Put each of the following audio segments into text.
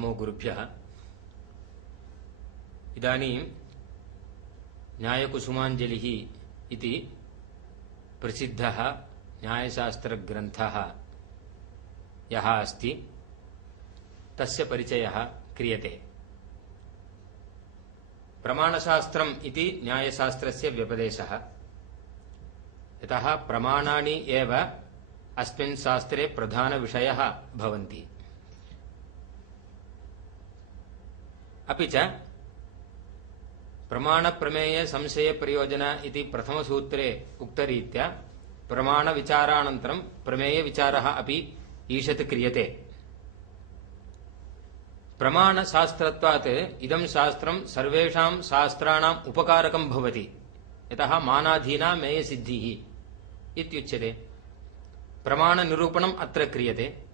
नमो गुरुभ्यः। इदानीं न्यायकुसुमाञ्जलिः इति प्रसिद्धः न्यायशास्त्रग्रन्थः यः अस्ति तस्य परिचयः क्रियते। प्रमाणशास्त्रम् इति न्यायशास्त्रस्य व्यपदेशः। यतः प्रमाणानि एव अस्मिन् शास्त्रे प्रधानविषयः भवन्ति। अपि च प्रमाणप्रमेय संशय प्रयोजन इति प्रथमसूत्रे उक्तरीत्या प्रमाणविचारानन्तरं प्रमेयविचारः अपि ईषत् क्रियते। प्रमाणशास्त्रत्वात् इदं शास्त्रं सर्वेषां शास्त्राणाम् उपकारकं भवति। यतः मानाधीना मेयसिद्धिः इत्युच्यते। प्रमाणनिरूपणम् अत्र क्रियते।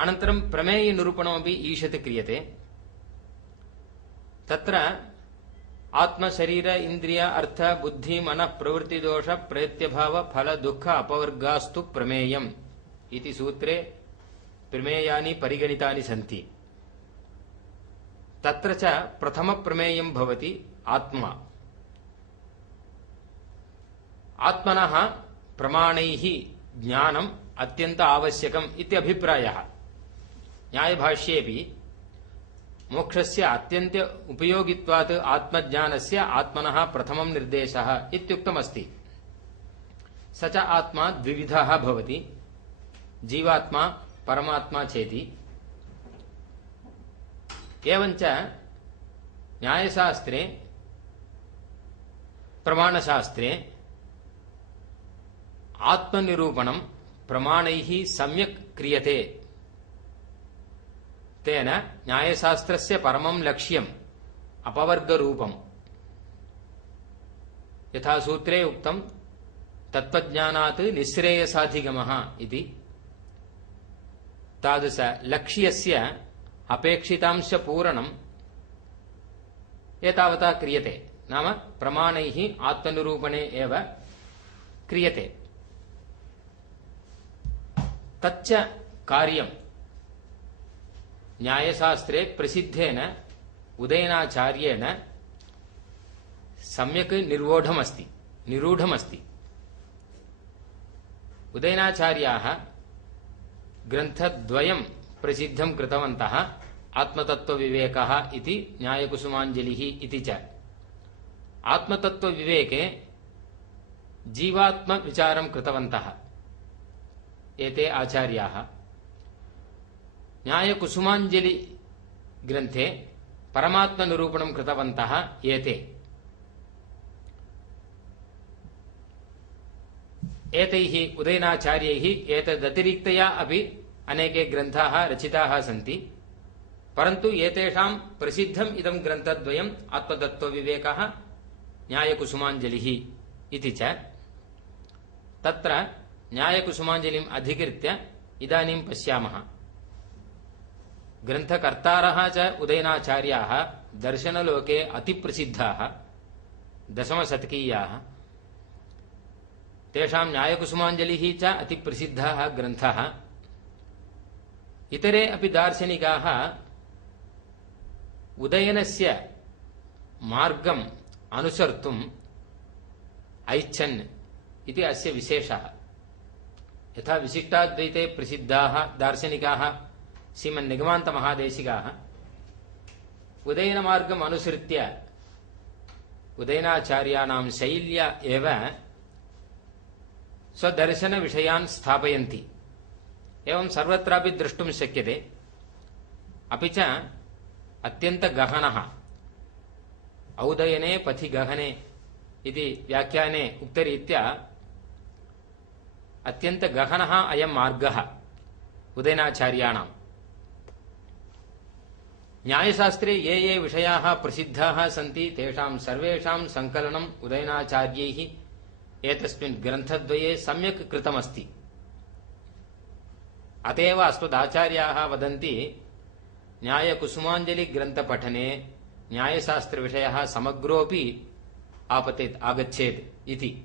अनन्तरं प्रमेयनिरूपणमपि ईषत् क्रियते। तत्र आत्मशरीर इंद्रिय अर्थ बुद्धि मन प्रवृत्तिदोष प्रत्यभाव फल दुःख अपवर्गास्तु प्रमेयम् इति सूत्रे प्रमेयानि परिगणितानि सन्ति। तत्र च प्रथम प्रमेयं भवति आत्मा। आत्मनः प्रमाणैः ज्ञानम् अत्यन्त आवश्यकम् इति अभिप्रायः। न्यायभाष्येऽपि मोक्षस्य अत्यन्त उपयोगित्वात् आत्मज्ञानस्य आत्मनः प्रथमं निर्देशः इत्युक्तमस्ति। स च आत्मा द्विविधः भवति, जीवात्मा परमात्मा चेति। एवञ्च न्यायशास्त्रे प्रमाणशास्त्रे आत्मनिरूपणं प्रमाणैः सम्यक् क्रियते। तेन न्यायशास्त्रस्य परमं लक्ष्यम् अपवर्गरूपम्। यथा सूत्रे उक्तं तत्त्वज्ञानात् निःश्रेयसाधिगमः इति। तादृश लक्ष्यस्य अपेक्षितांशपूरणम् एतावता क्रियते। नाम प्रमाणैः आत्मनिरूपणे एव क्रियते। तच्च कार्यम् न्यायशास्त्रे प्रसिद्धेन उदयनाचार्येण सम्यक् निरूढमस्ति। उदयनाचार्याः ग्रन्थद्वयं प्रसिद्धं कृतवन्तः, आत्मतत्त्वविवेकः इति न्यायकुसुमाञ्जलिः इति च। आत्मतत्त्वविवेके जीवात्मविचारं कृतवन्तः एते आचार्याः। न्यायकुसुमाञ्जलि ग्रन्थे परमात्मनिरूपणं कृतवन्तः एते। एतैः उदयनाचार्यैः एतदतिरिक्तया अपि अनेके ग्रन्थाः रचिताः सन्ति। परन्तु एतेषां प्रसिद्धम् इदं ग्रन्थद्वयम् आत्मतत्त्वविवेकः, न्यायकुसुमाञ्जलिः इति च। तत्र न्यायकुसुमाञ्जलिम् अधिकृत्य इदानीं पश्यामः। ग्रन्थकर्तारः च उदयनाचार्याः दर्शनलोके अतिप्रसिद्धाः, दशमशतकीयाः। तेषां न्यायकुसुमाञ्जलिः च अतिप्रसिद्धः ग्रन्थः। इतरे अपि दार्शनिकाः उदयनस्य मार्गम् अनुसर्तुम् ऐच्छन् इति अस्य विशेषः। यथा विशिष्टाद्वैते प्रसिद्धाः दार्शनिकाः श्रीमन्निगमान्तमहादेशिकाः उदयनमार्गम् अनुसृत्य उदयनाचार्याणां शैल्या एव स्वदर्शनविषयान् स्थापयन्ति। एवं सर्वत्रापि द्रष्टुं शक्यते। अपि च अत्यन्तगहनः औदयने पथि गहने इति व्याख्याने उक्तरीत्या अत्यन्तगहनः अयं मार्गः उदयनाचार्याणाम्। न्यायशास्त्रे ये ये विषयाः प्रसिद्धाः सन्ति तेषां सर्वेषां सङ्कलनम् उदयनाचार्यैः एतस्मिन् ग्रन्थद्वये सम्यक् कृतमस्ति। अत एव अस्मदाचार्याः वदन्ति न्यायकुसुमाञ्जलिग्रन्थपठने न्यायशास्त्रविषयः समग्रोऽपि आगच्छेत् इति।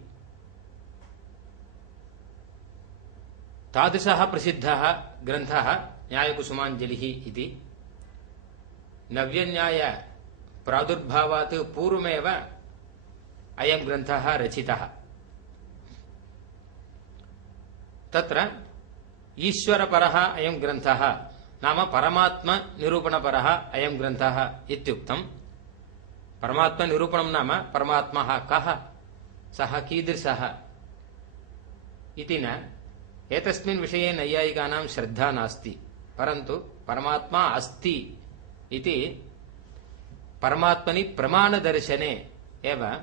तादृशः प्रसिद्धः ग्रन्थः न्यायकुसुमाञ्जलिः इति। नव्यन्याय प्रादुर्भावात् पूर्वमेव अयं ग्रन्थः रचितः। तत्र ईश्वरपरः अयं ग्रन्थः नाम परमात्म निरूपणपरः अयं ग्रन्थः इत्युक्तम्। परमात्म निरूपणं नाम परमात्मा कः, सः कीदृशः इति न। एतस्मिन् विषये नैयायिकानां श्रद्धा नास्ति, परन्तु परमात्मा अस्ति इति परमात्मनि प्रमाणदर्शने एव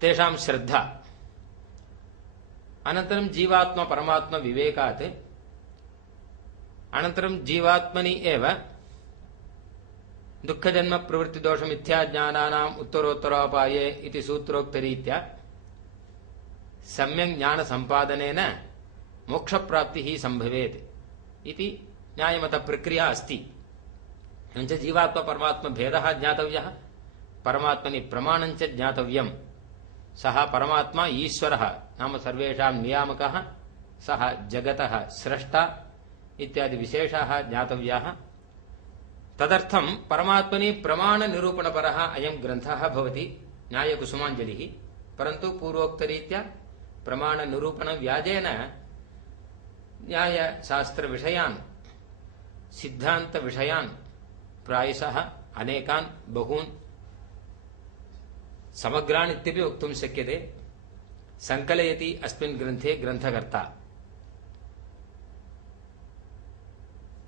तेषां श्रद्धा। अनन्तरं जीवात्मा परमात्मा विवेकात् अनन्तरं जीवात्मनि एव दुःखजन्म प्रवृत्तिदोष मिथ्याज्ञानानाम् उत्तरोत्तरोपाये इति सूत्रोक्तरीत्या सम्यक् ज्ञानसम्पादनेन मोक्षप्राप्तिः सम्भवेत् इति न्यायमतप्रक्रिया अस्ति। एवञ्च जीवात्मा परमात्मा भेदः ज्ञातव्यः, परमात्मनि प्रमाणञ्च ज्ञातव्यम्। सः परमात्मा ईश्वरः नाम सर्वेषां नियामकः, सः जगतः स्रष्टा इत्यादि विशेषाः ज्ञातव्याः। तदर्थं परमात्मनि प्रमाणनिरूपणपरः अयं ग्रन्थः भवति न्यायकुसुमाञ्जलिः। परन्तु पूर्वोक्तरीत्या प्रमाणनिरूपणव्याजेन न्यायशास्त्रविषयान् सिद्धान्तविषयान् प्रायशः अनेकान् बहून् समग्रान् इत्यपि वक्तुं शक्यते सङ्कलयति अस्मिन् ग्रन्थे ग्रन्थकर्ता।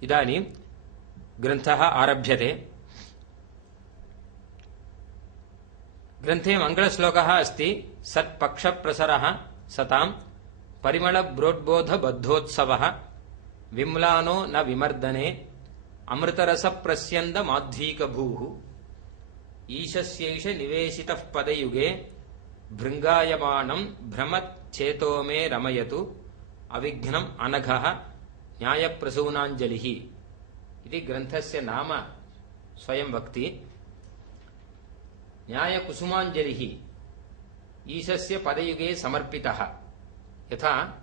इदानीं ग्रन्थः आरभ्यते। ग्रन्थे मङ्गलश्लोकः अस्ति। सत्पक्षप्रसरः सतां परिमलब्रोड्बोधबद्धोत्सवः विम्लानो न विमर्दने अमृतरसप्रस्यन्दमाध्वीकभूः ईशस्यैष निवेशितः पदयुगे भृङ्गायमानं भ्रमच्चेतो मे रमयतु अविघ्नम् अनघः न्यायप्रसूनाञ्जलिः इति ग्रन्थस्य नाम स्वयं वक्ति। न्यायकुसुमाञ्जलिः ईशस्य पदयुगे समर्पितः। यथा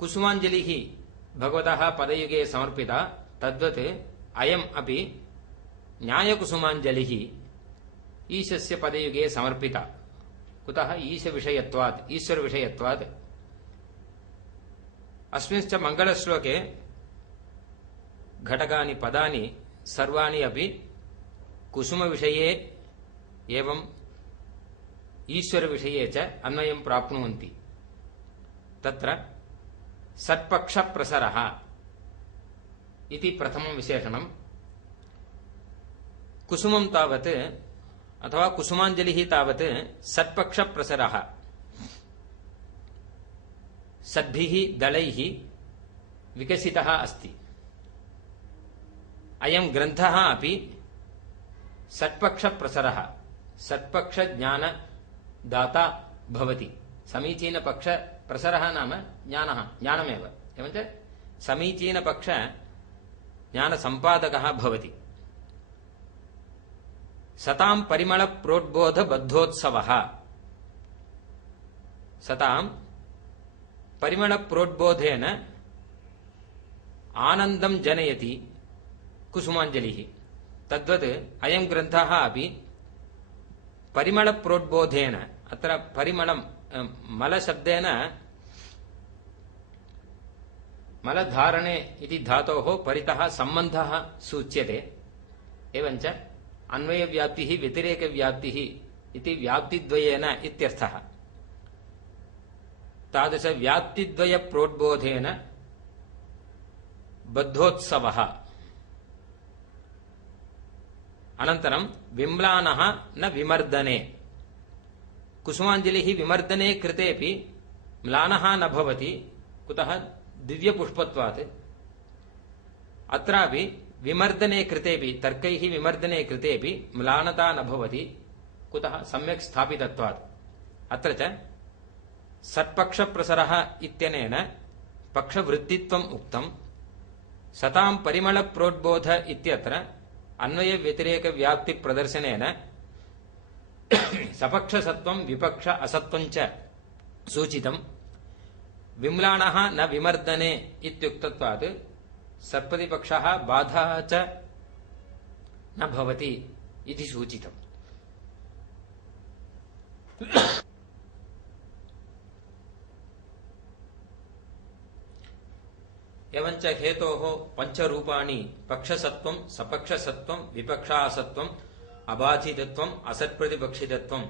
कुसुमाञ्जलिः भगवतः पदयुगे समर्पिता, तद्वत् अयम् अपि न्यायकुसुमाञ्जलिः ईशस्य पदयुगे समर्पिता। कुतः? ईशविषयत्वात्, ईश्वरविषयत्वात्। अस्मिंश्च मङ्गलश्लोके घटकानि पदानि सर्वाणि अपि कुसुमविषये एवं ईश्वरविषये च अन्वयं प्राप्नुवन्ति। तत्र सत्पक्षप्रसरः इति प्रथमं विशेषणं। कुसुमं तावत् अथवा कुसुमाञ्जलिः तावत् सत्पक्षप्रसरः, सद्भिः दलैः विकसितः अस्ति। अयं ग्रन्थः अपि सत्पक्षप्रसरः, सत्पक्षज्ञानदाता भवति। समीचीनपक्षप्रसरः नाम ज्ञानः, ज्ञानमेव। एवञ्च समीचीनपक्षज्ञानसम्पादकः भवति। सतां परिमलप्रोद्बोधबद्धोत्सवः, सतां परिमलप्रोद्बोधेन आनन्दं जनयति कुसुमाञ्जलिः। तद्वत् अयं ग्रन्थः अपि परिमलप्रोद्बोधेन, अत्र परिमलं मलशब्देन मलधारणे इति धातोः परितः सम्बन्धः सूच्यते। एवञ्च अन्वयव्याप्तिः व्यतिरेकव्याप्तिः इति व्याप्तिद्वयेन इत्यर्थः। तादृशव्याप्तिद्वयप्रोद्बोधेन बद्धोत्सवः। अनन्तरं विम्लानः न विमर्दने, कुसुमाञ्जलिः विमर्दने कृतेपि म्लानः न भवति। कुतः? दिव्यपुष्पत्वात्। अत्रापि विमर्दने कृतेपि, तर्कैः विमर्दने कृतेपि म्लानता न भवति। कुतः? सम्यक् स्थापितत्वात्। अत्र च सत्पक्षप्रसरः इत्यनेन पक्षवृत्तित्वम् उक्तम्। सतां परिमलप्रोद्बोध इत्यत्र अन्वयव्यतिरेकव्याप्तिप्रदर्शनेन सपक्षसत्वं विपक्ष असत्वं च सूचितम्। विम्लानः न विमर्दने इत्युक्तत्वात् सत्प्रतिपक्षः बाधः च न भवति इति सूचितम्। एवञ्च हेतोः पञ्चरूपाणि पक्षसत्त्वं, सपक्षसत्त्वं, विपक्षासत्त्वं, अबाधितत्वं, असत्प्रतिपक्षितत्वं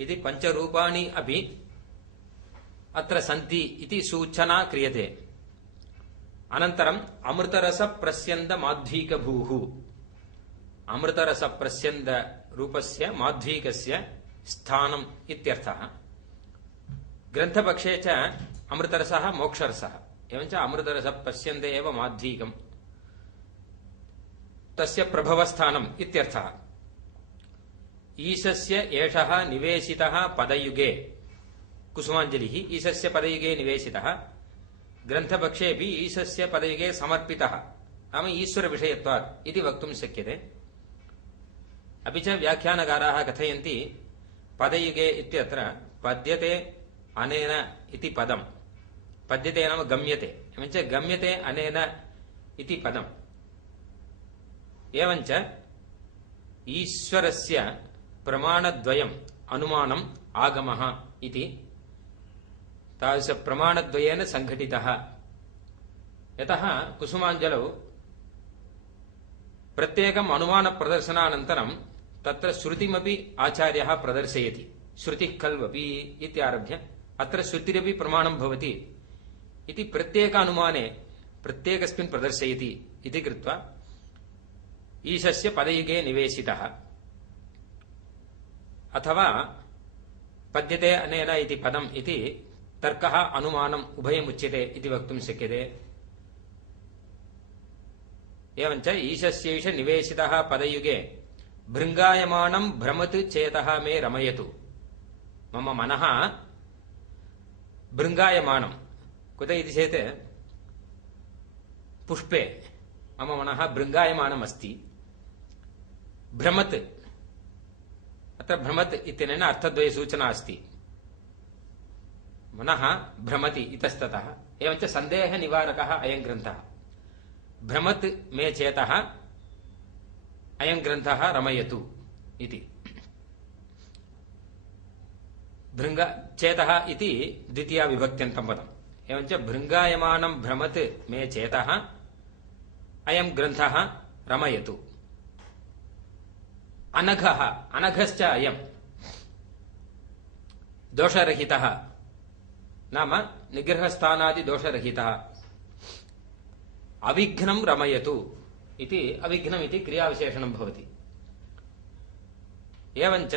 इति पञ्चरूपाणि अपि अत्र सन्ति इति सूचना क्रियते। अनन्तरम् अमृतरसप्रस्यन्दमाध्वीकभूः, अमृतरसप्रस्यन्दरूपस्य माध्वीकस्य स्थानम् इत्यर्थः। ग्रन्थपक्षे च अमृतरसः मोक्षरसः, एवञ्च अमृतरसप्रस्यन्दे एव माध्वीकम् तस्य प्रभवस्थानम् इत्यर्थः। ईशस्य एषः निवेशितः पदयुगे, कुसुमाञ्जलिः ईशस्य पदयुगे निवेशितः, ग्रन्थपक्षेऽपि ईशस्य पदयुगे समर्पितः, नाम ईश्वरविषयत्वात् इति वक्तुं शक्यते। अपि च व्याख्यानकाराः कथयन्ति पदयुगे इत्यत्र पद्यते अनेन इति पदम्, पद्यते नाम गम्यते, एवञ्च गम्यते अनेन इति पदम्। एवञ्च ईश्वरस्य प्रमाणद्वयम् अनुमानम् आगमः इति तादृशप्रमाणद्वयेन सङ्घटितः। यतः कुसुमाञ्जलौ प्रत्येकम् अनुमानप्रदर्शनानन्तरं तत्र श्रुतिमपि आचार्यः प्रदर्शयति। श्रुतिः खल्वपि इत्यारभ्य अत्र श्रुतिरपि प्रमाणं भवति इति प्रत्येक अनुमाने प्रत्येकस्मिन् प्रदर्शयति इति कृत्वा ईशस्य पदयुगे निवेशितः, अथवा पद्यते अनेन इति पदम् इति तर्कः अनुमानम् उभयमुच्यते इति वक्तुं शक्यते। एवञ्च ईशस्यैष निवेशितः पदयुगे भृङ्गायमानं भ्रमत् चेतः मे रमयतु। मम मनः भृङ्गायमानं कुत इति चेत् पुष्पे मम मनः भृङ्गायमानम् अस्ति। भ्रमत्, अत्र भ्रमत् इत्यनेन अर्थद्वये सूचना अस्ति। मनः भ्रमति इतस्ततः। एवञ्च सन्देहनिवारकः अयं ग्रन्थः। भ्रमत् मे चेतः अयं ग्रन्थः रमयतु इति। भृङ्ग चेतः इति द्वितीया विभक्त्यन्तं पदम्। एवञ्च भृङ्गायमानं भ्रमत् मे चेतः अयं ग्रन्थः रमयतु। अनघः, अनघश्च अयं दोषरहितः, नाम निग्रहस्थानादिदोषरहितः। अविघ्नं रमयतु इति अविघ्नम् इति क्रियाविशेषणं भवति। एवञ्च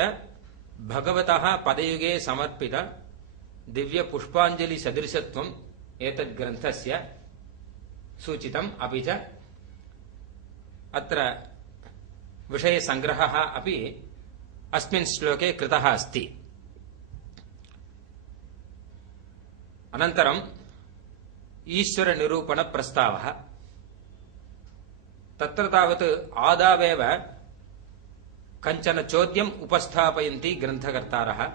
भगवतः पदयुगे समर्पित दिव्यपुष्पाञ्जलिसदृशत्वम् एतद्ग्रन्थस्य सूचितम्। अपि च अत्र विषयसङ्ग्रहः अपि अस्मिन् श्लोके कृतः अस्ति। अनन्तरम् ईश्वरनिरूपणप्रस्तावः। तत्र तावत् आदावेव कञ्चन चोद्यम् उपस्थापयन्ति ग्रन्थकर्तारः।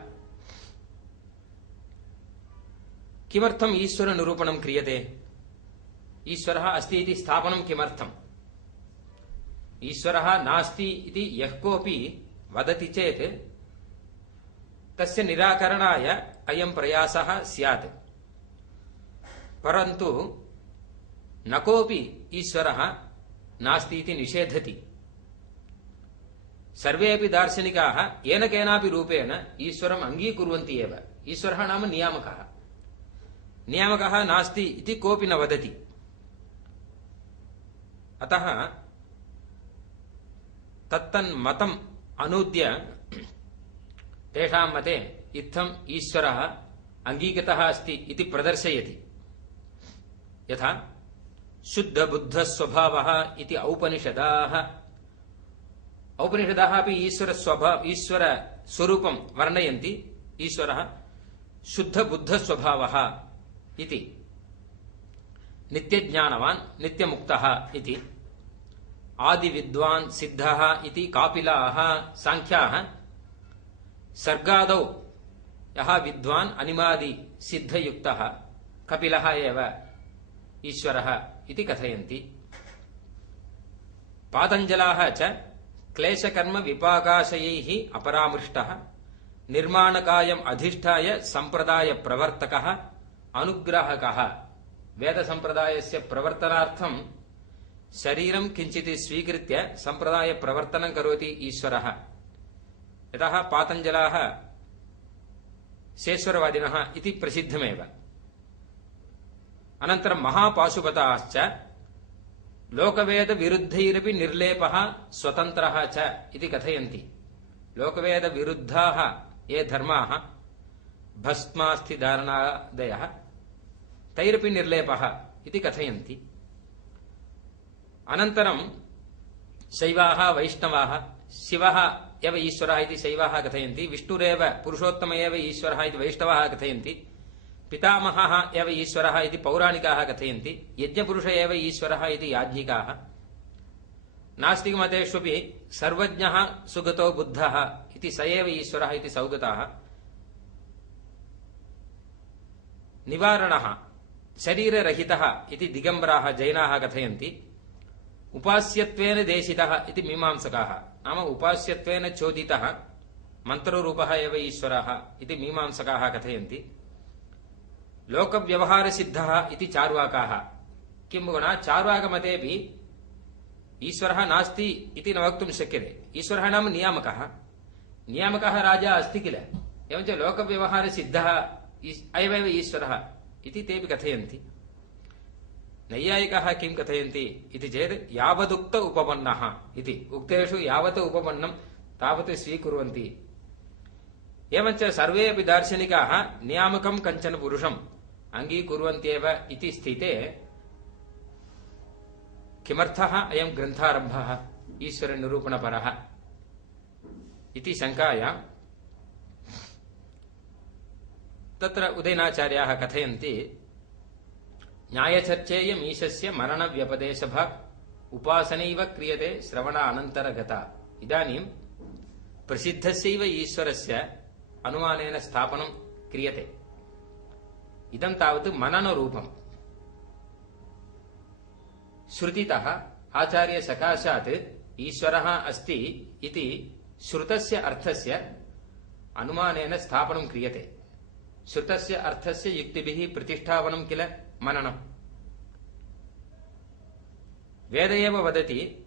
किमर्थम् ईश्वरनिरूपणं क्रियते? ईश्वरः अस्ति इति स्थापनं किमर्थम्? ईश्वरः नास्ति इति यः कोऽपि वदति चेत् तस्य निराकरणाय अयं प्रयासः स्यात्। परन्तु न कोऽपि ईश्वरः नास्ति इति निषेधति। सर्वेऽपि दार्शनिकाः येन केनापि रूपेण ईश्वरम् अङ्गीकुर्वन्ति एव। ईश्वरः नाम नियामकः। नियामकः नास्ति इति कोऽपि न वदति। अतः तत्तन्मतम् अनूद्य तेषां मते इत्थम् ईश्वरः अङ्गीकृतः अस्ति इति प्रदर्शयति। यथा शुद्धबुद्धस्वभावः इति औपनिषदाः अपि ईश्वरस्वरूपं वर्णयन्ति। ईश्वरः शुद्धबुद्धस्वभावः इति, नित्यज्ञानवान् नित्यमुक्तः इति। आदिविद्वान् सिद्धः इति कापिलाः सांख्याः सर्गादौ यः विद्वान् अनिमादि सिद्धयुक्तः कपिलः एव ईश्वरः इति कथयन्ति। पातञ्जलाः च क्लेशकर्म विपाकाशयैः अपरामृष्टः निर्माणकायम् अधिष्ठाय संप्रदाय प्रवर्तकः अनुग्राहकः। वेद संप्रदायस्य प्रवर्तनार्थं शरीरं किञ्चित् स्वीकृत्य संप्रदाय प्रवर्तनं करोति ईश्वरः। यतः पातञ्जलाः शेश्वरवादिनः इति प्रसिद्धमेव। अनन्तरं महापाशुपताश्च लोकवेद विरुद्धैरपि निर्लेपः स्वतन्त्रः च इति कथयन्ति। लोकवेद विरुद्धाः ये धर्माः भस्मास्थिधारणादयः तैरपि निर्लेपः इति कथयन्ति। अनन्तरं शैवाः वैष्णवाः शिवः एव ईश्वरः इति शैवाः कथयन्ति, विष्णुरेव पुरुषोत्तम एव ईश्वरः इति वैष्णवाः कथयन्ति, पितामहः एव ईश्वरः इति पौराणिकाः कथयन्ति, यज्ञपुरुष एव ईश्वरः इति याज्ञिकाः। नास्तिकमतेष्वपि सर्वज्ञः सुगतो बुद्धः इति स एव ईश्वरः इति सौगताः। निवारणः शरीररहितः इति दिगम्बराः जैनाः कथयन्ति। उपास्यत्वेन देशितः इति मीमांसकाः, नाम उपास्यत्वेन चोदितः मन्त्ररूपः एव ईश्वरः इति मीमांसकाः कथयन्ति। लोकव्यवहारसिद्धः इति चार्वाकाः। किं गुणः, चार्वाकमतेऽपि ईश्वरः नास्ति इति न वक्तुं शक्यते। ईश्वरः नाम नियामकः, नियामकः राजा अस्ति किल, एवञ्च लोकव्यवहारसिद्धः अयमेव ईश्वरः इति तेऽपि कथयन्ति। नैयायिकाः किं कथयन्ति इति चेत् यावदुक्त उपपन्नः इति, उक्तेषु यावत् उपपन्नं तावत् स्वीकुर्वन्ति। एवञ्च सर्वे अपि दार्शनिकाः नियामकं कञ्चन पुरुषम् अङ्गीकुर्वन्त्येव इति स्थिते किमर्थः अयं ग्रन्थारम्भः ईश्वरनिरूपणपरः इति शङ्कायां तत्र उदयनाचार्याः कथयन्ति, न्यायचर्चेयमीशस्य मरणव्यपदेशभाक् उपासनैव क्रियते श्रवण अनन्तरगता। इदानीं प्रसिद्धस्यैव ईश्वरस्य अनुमानेन स्थापनं क्रियते। इदं तावत् मननरूपम्। श्रुतितः आचार्यसकाशात् ईश्वरः अस्ति इति श्रुतस्य अर्थस्य अनुमानेन स्थापनं क्रियते। श्रुतस्य अर्थस्य युक्तिभिः प्रतिष्ठापनं किल मननम्। वेद एव वदति,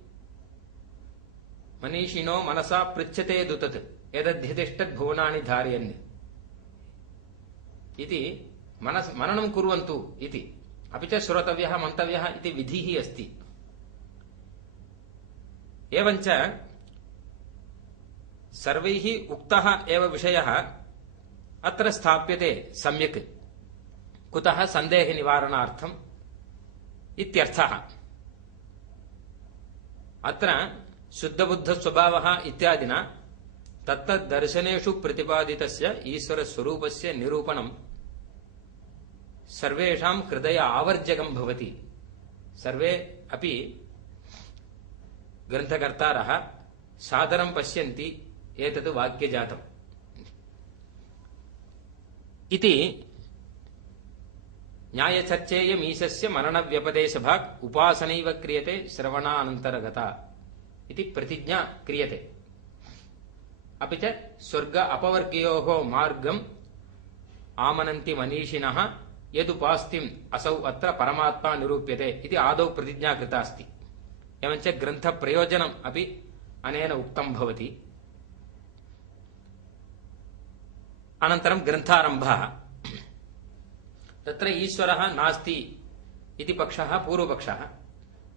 मनीषिणो मनसा पृच्छते दुतत् यदध्यतिष्ठद्भुवनानि धारयन् इति मननं कुर्वन्तु इति। अपि च श्रोतव्यः मन्तव्यः इति विधिः अस्ति। एवञ्च सर्वैः उक्तः एव विषयः अत्र स्थाप्यते सम्यक्। कुतः, सन्देहनिवारणार्थम् इत्यर्थः। अत्र शुद्धबुद्धस्वभावः इत्यादिना तत्तद्दर्शनेषु प्रतिपादितस्य ईश्वरस्वरूपस्य निरूपणं सर्वेषां हृदय आवर्जकं भवति। सर्वे अपि ग्रन्थकर्तारः सादरं पश्यन्ति एतत् वाक्यजातम् इति। न्यायचर्चेयमीशस्य मरणव्यपदेशभाक् उपासनैव क्रियते श्रवणानन्तरगता इति प्रतिज्ञा क्रियते। अपि च स्वर्ग अपवर्गयोः मार्गम् आमनन्ति मनीषिणः यदुपास्तिम् असौ अत्र परमात्मा निरूप्यते इति आदौ प्रतिज्ञा कृता अस्ति। एवञ्च ग्रन्थप्रयोजनम् अपि अनेन उक्तं भवति। अनन्तरं ग्रन्थारम्भः। तत्र ईश्वरः नास्ति इति पक्षः पूर्वपक्षः,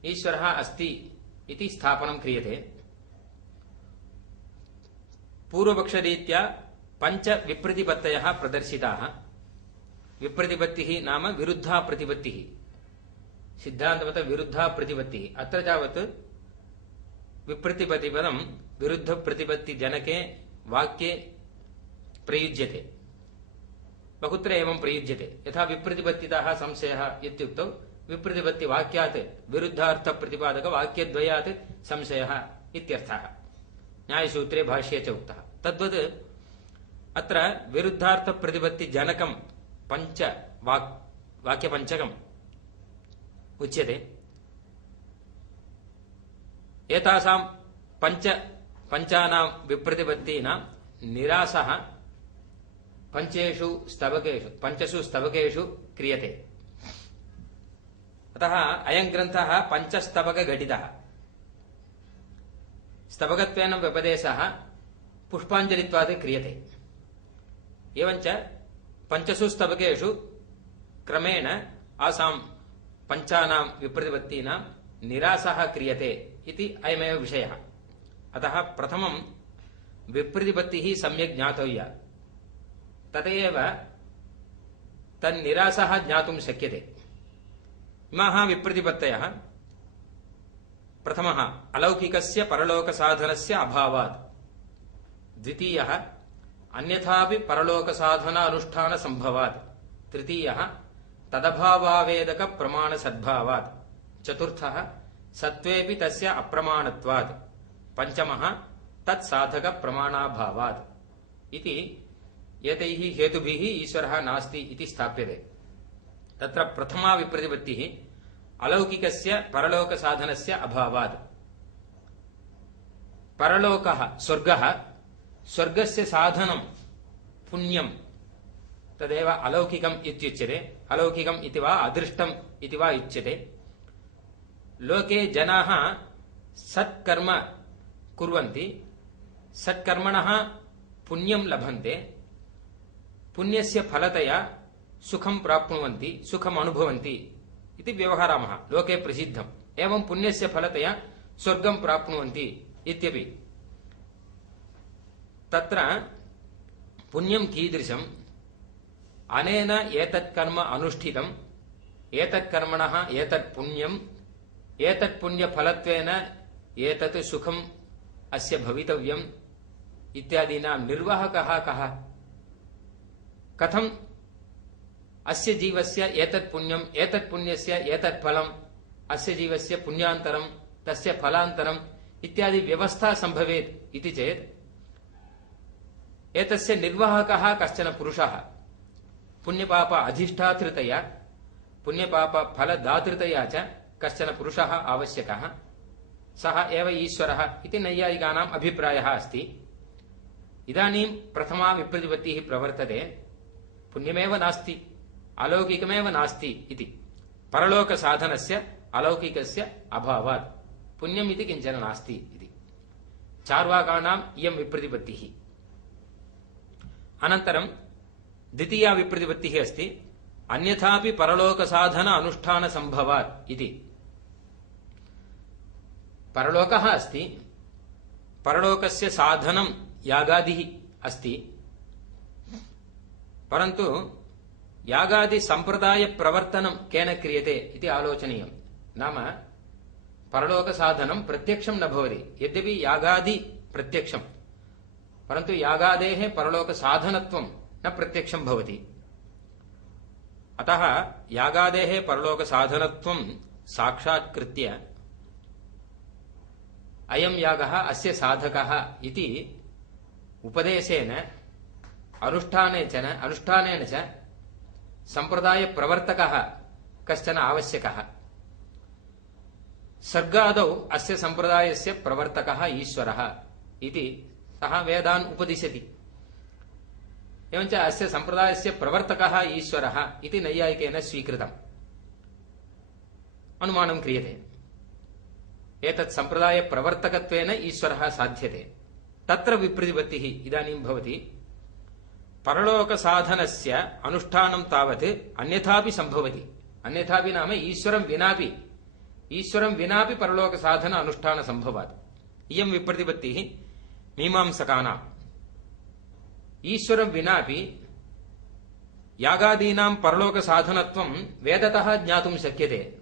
ईश्वरः अस्ति इति स्थापनं क्रियते। पूर्वपक्षरीत्या पञ्च विप्रतिपत्तयः प्रदर्शिताः। विप्रतिपत्तिः नाम विरुद्धा प्रतिपत्तिः, सिद्धान्तमतः विरुद्धा प्रतिपत्तिः। अत्र तावत् विप्रतिपत्तिपदं विरुद्धप्रतिपत्तिजनके वाक्ये प्रयुज्यते। बहुत्र एवं प्रयुज्यते। यथा विप्रतिपत्तितः संशयः इत्युक्तौ विप्रतिपत्तिवाक्यात् विरुद्धार्थप्रतिपादकवाक्यद्वयात् संशयः इत्यर्थः। न्यायसूत्रे भाष्ये च उक्तः। तद्वत् अत्र विरुद्धार्थप्रतिपत्तिजनकं पञ्च वाक्यपञ्चकम् उच्यते। एतासां पंचानां विप्रतिपत्तीनां निरासः पंचसु स्तबकेषु क्रियते। अतः अयं ग्रन्थः पंचस्तबकघटितः। स्तबकत्वेन व्यपदेशः पुष्पाञ्जलित्वात् क्रियते। एवञ्च पंचसु स्तबकेषु क्रमेण आसां पंचानां विप्रतिपत्तीनां निरासः क्रियते इति अयमेव विषयः। अतः प्रथमं विप्रतिपत्तिः सम्यक् ज्ञातव्या, तदेव तन्निरासः ज्ञातुं शक्यते। इमाः विप्रतिपत्तयः: प्रथमः अलौकिकस्य परलोकसाधनस्य अभावात्, द्वितीयः अन्यथापि परलोकसाधनानुष्ठानसम्भवात्, तृतीयः तदभावावेदक प्रमाणसद्भावात्, चतुर्थः सत्त्वेऽपि तस्य अप्रमाणत्वात्, पंचमः तत्साधक प्रमाणाभावात् इति एतैः हेतुभिः ईश्वरः नास्ति इति स्थाप्यते। तत्र प्रथमा विप्रतिपत्तिः अलौकिकस्य परलोकसाधनस्य अभावात्। परलोकः स्वर्गः, स्वर्गस्य साधनं पुण्यं तदेव अलौकिकम् इत्युच्यते। अलौकिकम् इति वा अदृष्टम् इति वा उच्यते। लोके जनाः सत्कर्म कुर्वन्ति, सत्कर्मणः पुण्यं लभन्ते, पुण्यस्य फलतया सुखं प्राप्नुवन्ति, सुखम् अनुभवन्ति इति व्यवहरामः, लोके प्रसिद्धम्। एवं पुण्यस्य फलतया स्वर्गं प्राप्नुवन्ति इत्यपि। तत्र पुण्यं कीदृशम्? अनेन एतत् कर्म अनुष्ठितम्, एतत् कर्मणः एतत् पुण्यम्, एतत् पुण्यफलत्वेन एतत् सुखम् अस्य भवितव्यम् इत्यादीनां निर्वाहकः कः? कथम् अस्य जीवस्य एतत् पुण्यम्, एतत् पुण्यस्य एतत् फलम्, अस्य जीवस्य पुण्यान्तरं तस्य फलान्तरम् इत्यादि व्यवस्था सम्भवेत् इति चेत् एतस्य निर्वाहकः कश्चन पुरुषः, पुण्यपाप अधिष्ठातृतया पुण्यपाप फलदातृतया च कश्चन पुरुषः आवश्यकः। सः एव ईश्वरः इति नैयायिकानाम् अभिप्रायः अस्ति। इदानीं प्रथमा विप्रतिपत्तिः प्रवर्तते, पुण्यमेव नास्ति, अलौकिकमेव नास्ति इति। परलोकसाधनस्य अलौकिकस्य अभावात् पुण्यम् इति किञ्चन नास्ति इति चार्वाकाणाम् इयं विप्रतिपत्तिः। अनन्तरं द्वितीया विप्रतिपत्तिः अस्ति अन्यथापि परलोकसाधन अनुष्ठानसम्भवात् इति। परलोकः अस्ति, परलोकस्य साधनं यागादिः अस्ति, परन्तु यागादि संप्रदाय प्रवर्तनं केन क्रियते इति आलोचनीयं। नाम परलोकसाधनं प्रत्यक्षं न भवति, यद्यपि यागादि प्रत्यक्षं, परन्तु यागादेः परलोकसाधनत्वं न प्रत्यक्षं भवति। अतः यागादेः परलोकसाधनत्वं साक्षात्कृत्य अयं यागः अस्य साधकः इति उपदेशेन अनुष्ठानेन च संप्रदाय प्रवर्तकः कश्चन आवश्यकः। सर्गादौ अस्य संप्रदायस्य प्रवर्तकः ईश्वरः इति सः वेदान् उपदिशति। एवञ्च अस्य संप्रदायस्य प्रवर्तकः ईश्वरः इति नैयायिकेन स्वीकृतम्, अनुमानं क्रियते। एतत् संप्रदाय प्रवर्तकत्वेन ईश्वरः साध्यते। तत्र विप्रतिपत्तिः इदानीं भवति परलोकसाधनस्य अनुष्ठानं तावत् अन्यथापि सम्भवति। अन्यथापि नाम ईश्वरं विनापि परलोकसाधन अनुष्ठानसम्भवात्। इयं विप्रतिपत्तिः मीमांसकानाम्। ईश्वरं विनापि यागादीनां परलोकसाधनत्वं वेदतः ज्ञातुं शक्यते।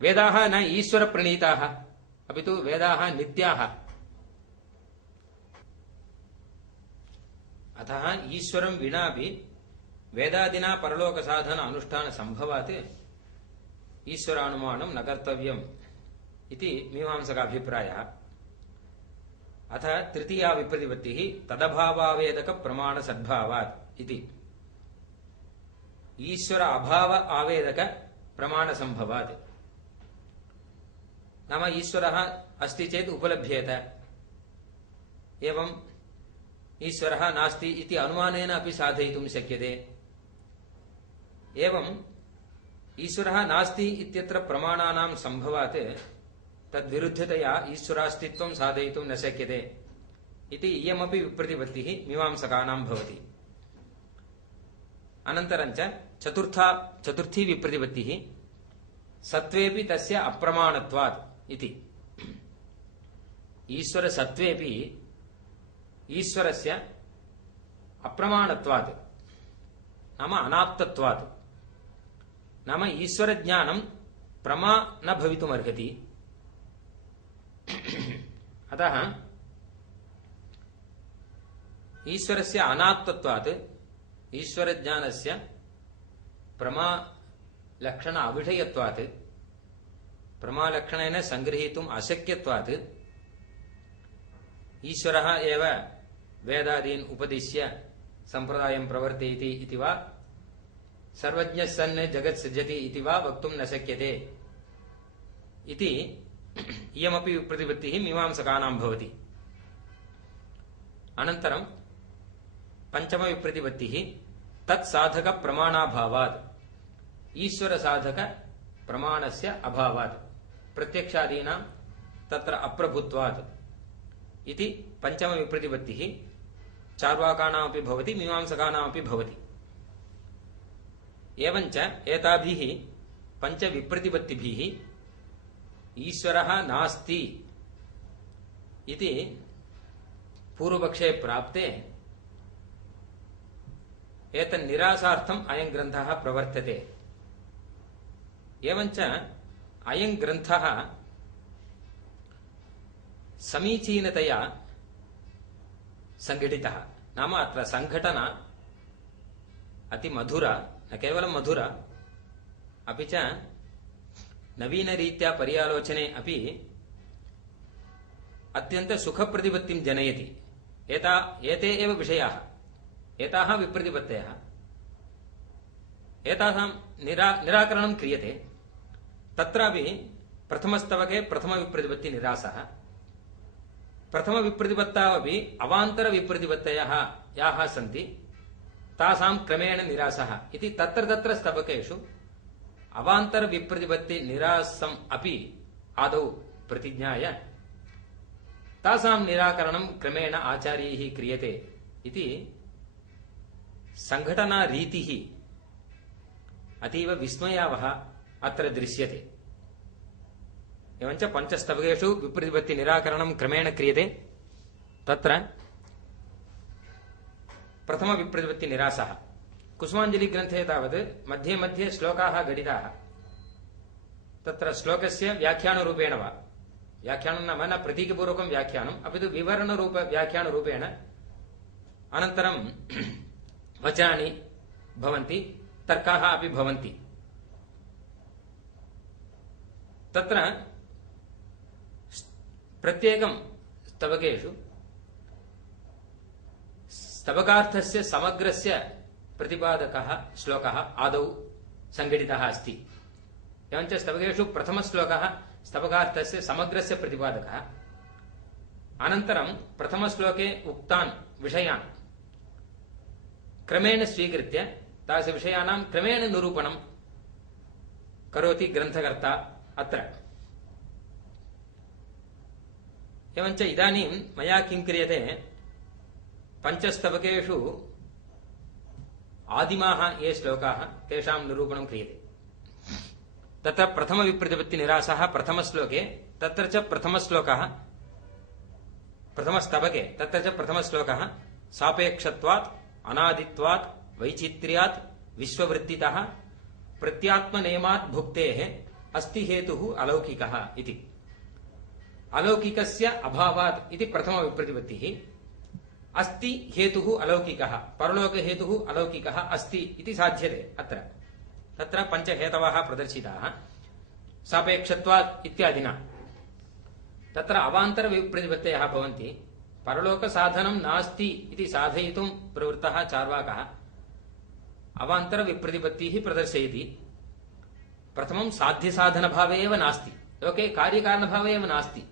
वेदाः न ईश्वरप्रणीताः, अपि तु वेदाः नित्याः। अतः ईश्वरं विनापि वेदादिना परलोकसाधन अनुष्ठानसम्भवात् ईश्वरानुमानं न कर्तव्यम् इति मीमांसकाभिप्रायः। अथ तृतीया विप्रतिपत्तिः तदभावावेदक प्रमाण सद्भावात् इति। ईश्वर अभाव आवेदक प्रमाण संभवात्। नाम ईश्वरः अस्ति चेत् उपलभ्येत, एवं ईश्वरः नास्ति इति अनुमानेन अपि साधयितुं शक्यते। एवं ईश्वरः नास्ति इत्यत्र प्रमाणानां सम्भवात् तद्विरुद्धतया ईश्वरास्तित्वं साधयितुं न शक्यते इति इयमपि विप्रतिपत्तिः मीमांसकानां भवति। अनन्तरञ्च चतुर्थी विप्रतिपत्तिः सत्त्वेपि तस्य अप्रमाणत्वात् इति। ईश्वरसत्त्वेपि ईश्वरस्य अप्रमाणत्वात् नाम अनाप्तत्वात्, नाम ईश्वरज्ञानं प्रमा न भवितुमर्हति। अतः ईश्वरस्य अनाप्तत्वात् ईश्वरज्ञानस्य प्रमा लक्षण अविषयत्वात्, प्रमालक्षणेन संगृहीतुम् अशक्यत्वात् ईश्वरः एव वेदादीन् उपदिश्य सम्प्रदायं प्रवर्तयति इति वा सर्वज्ञः सन् जगत् सृजति इति वा वक्तुं न शक्यते इति इयमपि प्रतिपत्तिः मीमांसकानां भवति। अनन्तरं पञ्चमविप्रतिपत्तिः तत्साधक प्रमाणाभावात्, ईश्वर साधक प्रमाणस्य अभावात्, प्रत्यक्षादीनां तत्र अप्रभुत्वात् इति पञ्चमविप्रतिपत्तिः चार्वाकाणामपि भवति, मीमांसकानामपि भवति। एवञ्च एताभिः पञ्चविप्रतिपत्तिभिः ईश्वरः नास्ति इति पूर्वपक्षे प्राप्ते एतन्निरासार्थम् अयं ग्रन्थः प्रवर्तते। एवञ्च अयं ग्रन्थः समीचीनतया संघटितः, नाम अत्र संघटना अतिमधुरा, न केवलं मधुरा अपि च नवीनरीत्या पर्यालोचने अपि अत्यन्त सुखप्रतिपत्तिं जनयति। एते एव विषयाः, एताः विप्रतिपत्तयः, एतासां निराकरणं क्रियते। तत्रापि प्रथमस्तवके प्रथमविप्रतिपत्तिनिरासः, प्रथमविप्रतिपत्तावपि अवान्तरविप्रतिपत्तयः याः सन्ति तासां क्रमेण निरासः इति तत्र तत्र स्तवकेषु अवान्तरविप्रतिपत्तिनिरासम् अपि आदौ प्रतिज्ञाय तासां निराकरणं क्रमेण आचार्यैः क्रियते इति संघटनारीतिः अतीव विस्मयावहा अत्र दृश्यते। एवञ्च पञ्चस्तवकेषु विप्रतिपत्तिनिराकरणं क्रमेण क्रियते। तत्र प्रथमविप्रतिपत्तिनिरासः, कुसुमाञ्जलिग्रन्थे तावत् मध्ये मध्ये श्लोकाः घटिताः। तत्र श्लोकस्य व्याख्यानरूपेण वा, व्याख्यानं नाम न प्रतीकपूर्वकं व्याख्यानम् अपि तु विवरणरूप व्याख्यानरूपेण अनन्तरं वचनानि भवन्ति, तर्काः अपि भवन्ति। तत्र प्रत्येकं स्तवकेषु स्तवकार्थस्य समग्रस्य प्रतिपादकः श्लोकः आदौ संघटितः अस्ति। एवञ्च स्तवकेषु प्रथमश्लोकः स्तवकार्थस्य समग्रस्य प्रतिपादकः, अनन्तरं प्रथमश्लोके उक्तान् विषयान् क्रमेण स्वीकृत्य तादृशविषयाणां क्रमेण निरूपणं करोति ग्रन्थकर्ता अत्र। एवञ्च इदानीं मया किं क्रियते, पञ्चस्तवकेषु आदिमाः ये श्लोकाः तेषां निरूपणं क्रियते। तत्र प्रथमविप्रतिपत्तिनिरासः प्रथमश्लोके, तत्र च प्रथमश्लोकः प्रथमस्तवके, तत्र च प्रथमश्लोकः सापेक्षत्वात् अनादित्वात् वैचित्र्यात् विश्ववृत्तितः प्रत्यात्मनेमात् भुक्तेः अस्ति हेतुः अलौकिकः इति। अलौकिकस्य अभावात् इति प्रथमविप्रतिपत्तिः, अस्ति हेतुः अलौकिकः, परलोकहेतुः अलौकिकः अस्ति इति साध्यते अत्र। तत्र पञ्चहेतवः प्रदर्शिताः सापेक्षत्वात् इत्यादिना। तत्र अवान्तरविप्रतिपत्तयः भवन्ति। परलोकसाधनं नास्ति इति साधयितुं प्रवृत्तः चार्वाकः अवान्तरविप्रतिपत्तिः प्रदर्शयति। प्रथमं साध्यसाधनभावे एव नास्ति, लोके कार्यकारणभाव एव नास्ति।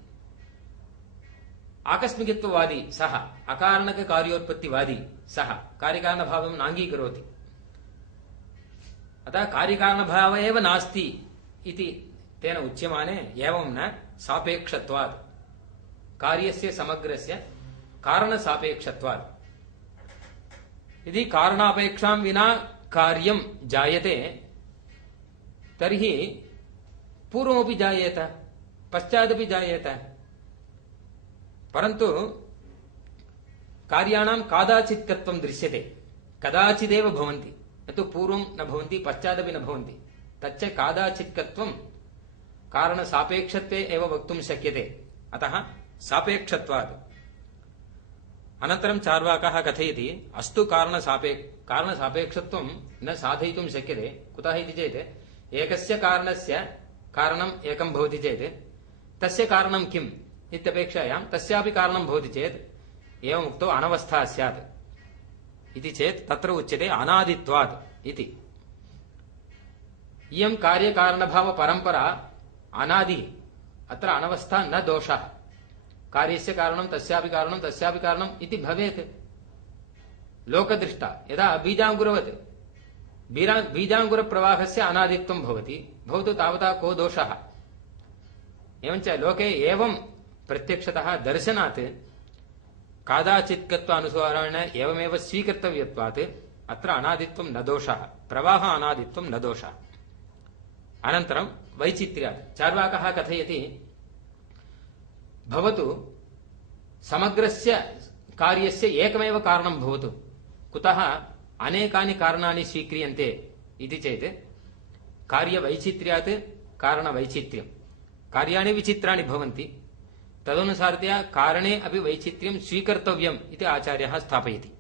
आकस्मिकत्ववादी सः, अकारणककार्योत्पत्तिवादी सः कार्यकारणभावं नाङ्गीकरोति। अतः कार्यकारणभाव एव नास्ति इति तेन उच्यमाने एवं न सापेक्षत्वात्, कार्यस्य समग्रस्य कारणसापेक्षत्वात्। यदि कारणापेक्षां विना कार्यं जायते तर्हि पूर्वमपि जायेत, पश्चादपि जायेत, परन्तु कार्याणां कादाचित्कत्वं दृश्यते, कदाचिदेव भवन्ति, न तु पूर्वं न भवन्ति पश्चादपि न भवन्ति। तच्च कादाचित्कत्वं कारणसापेक्षत्वे एव वक्तुं शक्यते, अतः सापेक्षत्वात्। अनन्तरं चार्वाकः कथयति, अस्तु कारणसापेक्षत्वं न साधयितुं शक्यते। कुतः इति चेत् एकस्य कारणस्य कारणम् एकं भवति चेत् तस्य कारणं किम् इत्यपेक्षायां तस्यापि कारणं भवति चेत् एवमुक्तौ अनवस्था स्यात् इति चेत् तत्र उच्यते अनादित्वात् इति। इयं कार्यकारणभावपरम्परा अनादिः, अत्र अनवस्था न दोषः। कार्यस्य कारणं तस्यापि कारणम् इति भवेत् लोकदृष्टा। यदा बीजाङ्कुरवत् बीजाङ्कुरप्रवाहस्य अनादित्वं भवति, भवतु तावता को दोषः। एवञ्च लोके एवं प्रत्यक्षतः दर्शनात् कादाचित्कत्वानुसारेण एवमेव स्वीकर्तव्यत्वात् अत्र अनादित्वं न दोषः, प्रवाह अनादित्वं न दोषः। अनन्तरं वैचित्र्यात् चार्वाकः कथयति, भवतु समग्रस्य कार्यस्य एकमेव कारणं भवतु, कुतः अनेकानि कारणानि स्वीक्रियन्ते इति चेत् कार्यवैचित्र्यात् कारणवैचित्र्यं। कार्याणि विचित्राणि भवन्ति, तदनुसारतया कारणे अपि वैचित्र्यं स्वीकर्तव्यम् इति आचार्यः स्थापयति।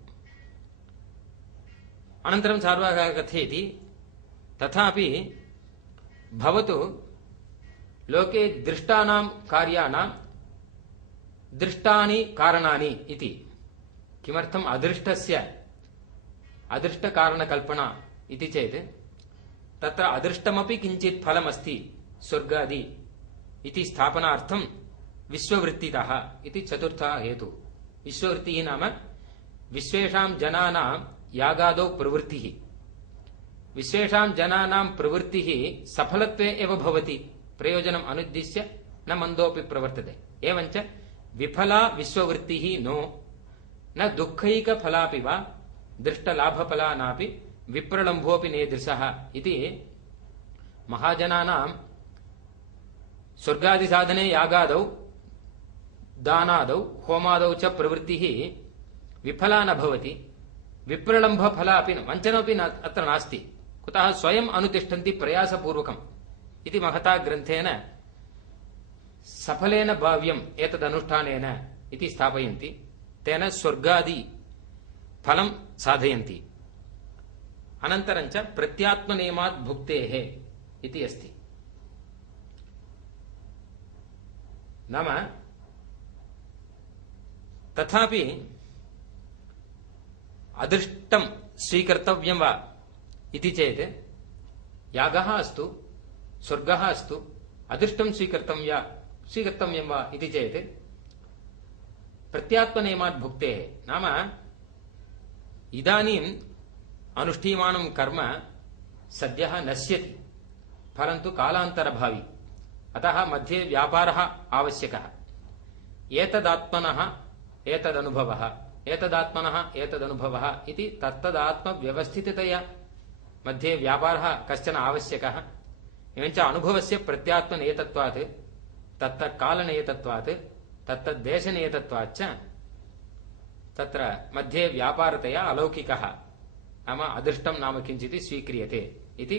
अनन्तरं चार्वाकः कथयति, तथापि भवतु लोके दृष्टानां कार्याणां दृष्टानि कारणानि इति। किमर्थम् अदृष्टस्य अदृष्टकारणकल्पना इति चेत् तत्र अदृष्टमपि किञ्चित् फलमस्ति स्वर्गादि इति स्थापनार्थं विश्ववृत्तितः इति चतुर्थः हेतुः। विश्ववृत्तिः नाम विश्वेषां जनानां यागादौ प्रवृत्तिः। विश्वेषां जनानां प्रवृत्तिः सफलत्वे एव भवति, प्रयोजनम् अनुद्दिश्य न मन्दोऽपि प्रवर्तते। एवञ्च विफला विश्ववृत्तिः नो न दुःखैकफलापि वा दृष्टलाभफलानापि विप्रलम्भोऽपि नेदृशः इति। महाजनानां स्वर्गादिसाधने यागादौ दानादौ होमादौ च प्रवृत्तिः विफला न भवति, विप्रलम्भफला अपि वञ्चनमपि अत्र नास्ति। कुतः स्वयम् अनुतिष्ठन्ति प्रयासपूर्वकम् इति महता ग्रन्थेन सफलेन भाव्यम् एतदनुष्ठानेन इति स्थापयन्ति। तेन स्वर्गादि फलं साधयन्ति। अनन्तरञ्च प्रत्यात्मनेमात् भुक्तेः इति अस्ति। नाम तथापि अदृष्टं स्वीकर्तव्यं वा इति चेत् यागः अस्तु स्वर्गः अस्तु अदृष्टं स्वीकर्तव्यं वा इति चेत् प्रत्यात्मनेमात् भुक्तेः। नाम इदानीम् अनुष्ठीयमानं कर्म सद्यः नश्यति, परन्तु कालान्तरभावी, अतः मध्ये व्यापारः आवश्यकः। एतदात्मनः एतदनुभवः, एतदात्मनः एतदनुभवः इति तत्तदात्मव्यवस्थिततया मध्ये व्यापारः कश्चन आवश्यकः। एवञ्च अनुभवस्य प्रत्यात्मनेतत्वात् तत्तत्कालनेतत्वात् तत्तद्देशनेतत्वाच्च तत्र मध्ये व्यापारतया अलौकिकः नाम अदृष्टं नाम किञ्चित् स्वीक्रियते इति।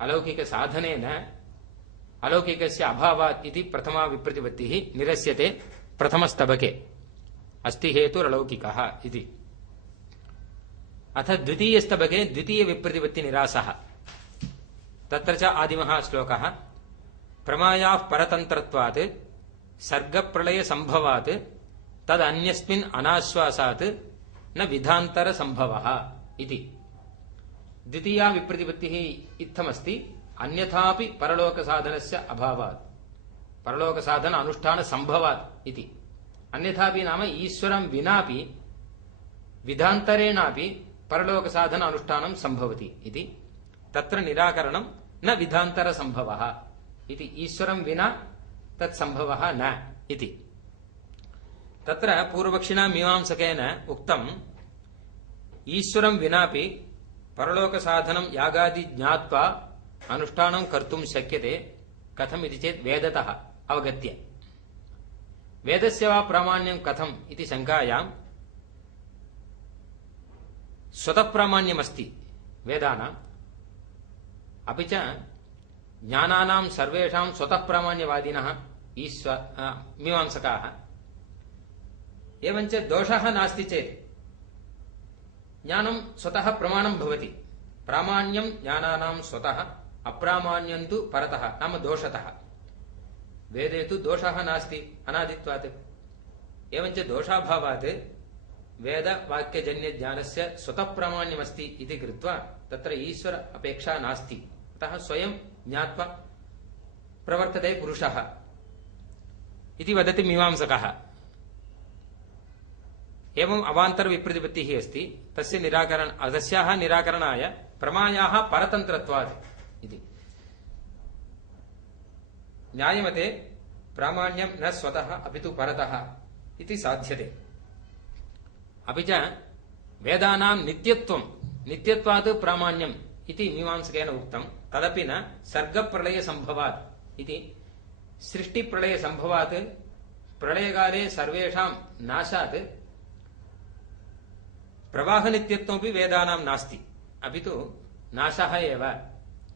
अलौकिकसाधनेन अलौकिकस्य अभावात् इति प्रथमा विप्रतिपत्तिः निरस्यते प्रथमस्तबके। अस्ति हेतुरलौकिकः इति। अथ द्वितीयस्तबके द्वितीयविप्रतिपत्तिनिरासः। तत्र च आदिमः श्लोकः प्रमायाः परतन्त्रत्वात् सर्गप्रलयसम्भवात् तदन्यस्मिन् अनाश्वासात् न विधान्तरसम्भवः इति। द्वितीया विप्रतिपत्तिः इत्थमस्ति। अन्यथापि परलोकसाधनस्य अभावात् परलोकसाधन अनुष्ठान संभवात् इति। अन्यथापि नाम ईश्वरं विनापि विधान्तरेणापि परलोकसाधन अनुष्ठानं संभवति इति। तत्र निराकरणं न विधान्तर संभवः इति। ईश्वरं विना तत्संभवः न इति। तत्र पूर्वपक्षिणा मीमांसकेन उक्तम् ईश्वरं विनापि परलोकसाधनं यागादि ज्ञात्वा अनुष्ठानं कर्तुं शक्यते कथम् इति चेत् वेदतः अवगत्य। वेदस्य वा प्रामाण्यं कथम् इति शङ्कायां स्वतः प्रामाण्यमस्ति वेदानाम्, अपि च ज्ञानानां सर्वेषां स्वतः प्रामाण्यवादिनः मीमांसकाः। एवञ्च दोषः नास्ति चेत् ज्ञानं स्वतः प्रमाणं भवति। प्रामाण्यं ज्ञानानां स्वतः, अप्रामाण्यं तु परतः नाम दोषतः। वेदे तु दोषः नास्ति अनादित्वात्। एवञ्च दोषाभावात् वेदवाक्यजन्यज्ञानस्य स्वतः प्रामाण्यमस्ति इति कृत्वा तत्र ईश्वर अपेक्षा नास्ति। अतः स्वयं ज्ञात्वा प्रवर्तते पुरुषः इति वदति मीमांसकः। एवम् अवान्तर विप्रतिपत्तिः अस्ति। तस्याः निराकरणाय प्रमायाः परतन्त्रत्वात् इति। न्यायमते प्रामाण्यं न स्वतः अपितु परतः इति साध्यते। अपि च वेदानां नित्यत्वात् प्रामाण्यम् इति मीमांसकेन उक्तं। तदपि न सर्गप्रलयसम्भवात् इति। सृष्टिप्रलयसम्भवात् प्रलयकाले सर्वेषां नाशात् प्रवाहनित्यत्वमपि वेदानां नास्ति, अपि तु नाशः एव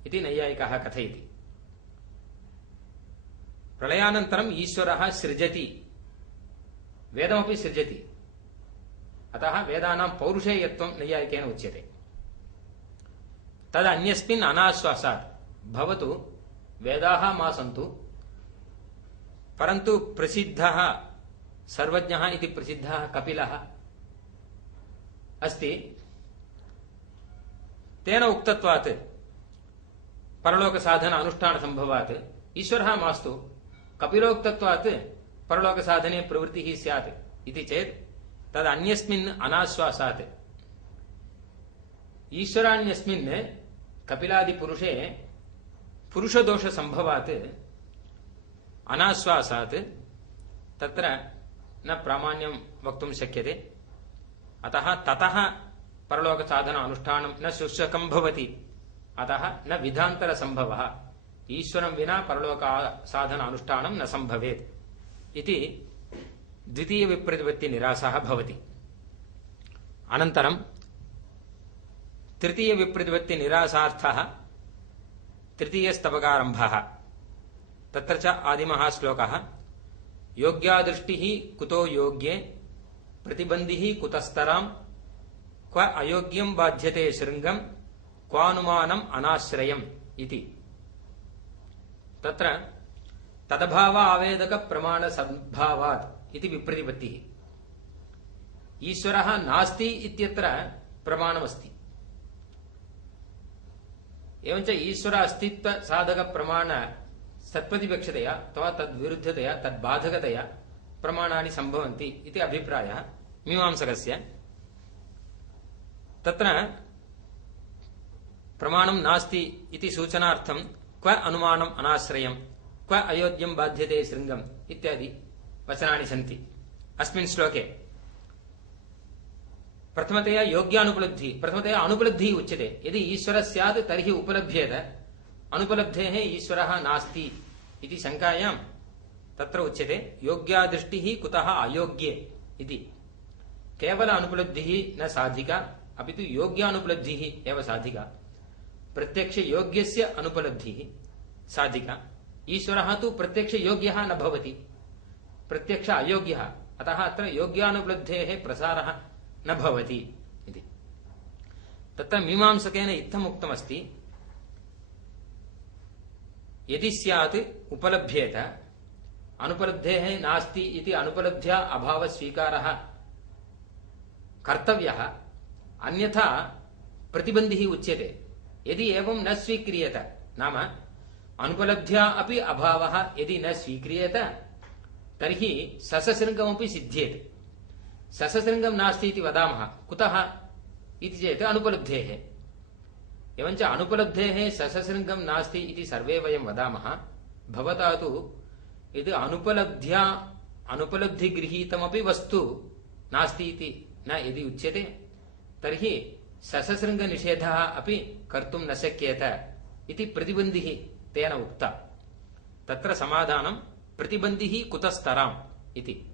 इति नैयायिकः कथयति। प्रलयानन्तरम् ईश्वरः सृजति, वेदमपि सृजति। अतः वेदानां पौरुषेयत्वं नैयायिकेन उच्यते। तदन्यस्मिन् अनाश्वासात् भवतु वेदाः मा सन्तु, परन्तु प्रसिद्धः सर्वज्ञः इति प्रसिद्धः कपिलः अस्ति। तेन उक्तत्वात् परलोकसाधन अनुष्ठानसम्भवात् ईश्वरः मास्तु, कपिलोक्तत्वात् परलोकसाधने प्रवृत्तिः स्यात् इति चेत् तदन्यस्मिन् अनाश्वासात्। ईश्वरान्यस्मिन् कपिलादिपुरुषे पुरुषदोषसम्भवात् अनाश्वासात् तत्र न प्रामाण्यं वक्तुं शक्यते। अतः ततः परलोकसाधन अनुष्ठानं न शुश्रकं भवति। अतः न विधान्तरसम्भवः, ईश्वरं विना परलोकसाधन अनुष्ठानं न सम्भवेत् इति द्वितीयविप्रतिपत्तिनिरासः भवति। अनन्तरं तृतीयविप्रतिपत्तिनिरासार्थः तृतीयस्तबकारम्भः। तत्र च आदिमः श्लोकः योग्यादृष्टिः कुतो योग्ये प्रतिबन्धिः कुतस्तरां क्व अयोग्यं बाध्यते शृङ्गं क्वानुमानम् अनाश्रयम् इति। तत्र तदभाव आवेदक प्रमाण सद्भावात् इति विप्रतिपत्तिः। ईश्वरः नास्ति इत्यत्र प्रमाणमस्ति। एवञ्च ईश्वर अस्तित्व साधक प्रमाण सत्प्रतिपक्षतया अथवा तद्विरुद्धतया तद्बाधकतया प्रमाणानि सम्भवन्ति इति अभिप्रायः मीमांसकस्य। तत्र प्रमाणं नास्ति इति सूचनार्थं क्व अनुमानम् अनाश्रयम्, क्व अयोग्यं बाध्यते शृङ्गम् इत्यादि वचनानि सन्ति अस्मिन् श्लोके। प्रथमतया योग्यानुपलब्धिः, प्रथमतया अनुपलब्धिः उच्यते। यदि ईश्वरः स्यात् तर्हि उपलभ्येत, अनुपलब्धेः ईश्वरः नास्ति इति शङ्कायां तत्र उच्यते योग्यादृष्टिः कुतः अयोग्ये इति। केवल अनुपलब्धिः न साधिका, अपि तु योग्यानुपलब्धिः एव साधिका। प्रत्यक्ष योग्यस्य अनुपलब्धिः साधिका। ईश्वरः तु प्रत्यक्ष योग्यः न भवति, प्रत्यक्ष अयोग्यः। अतः अत्र योग्यानुपलब्धेः प्रसारः न भवति इति। तत्र मीमांसकेन इत्थम् उक्तमस्ति यदि स्यात् उपलभ्येत, अनुपलब्धेः नास्ति इति अनुपलब्ध्या अभावस्वीकारः कर्तव्यः, अन्यथा प्रतिबन्धिः उच्यते। यदि एवं न स्वीक्रियेत नाम अनुपलब्ध्या अपि अभावः यदि न स्वीक्रियेत तर्हि सससृङ्गमपि सिद्ध्येत्। सससृङ्गं नास्ति इति वदामः, कुतः इति चेत् अनुपलब्धेः। एवञ्च अनुपलब्धेः सससृङ्गं नास्ति इति सर्वे वयं वदामः। भवता तु यदि अनुपलब्धिगृहीतमपि वस्तु नास्ति इति न यदि उच्यते तर्हि सससृङ्गनिषेधः अपि कर्तुं न शक्येत इति प्रतिबन्धिः तेन उक्ता। तत्र समाधानं प्रतिबन्धिः कुतस्तराम् इति।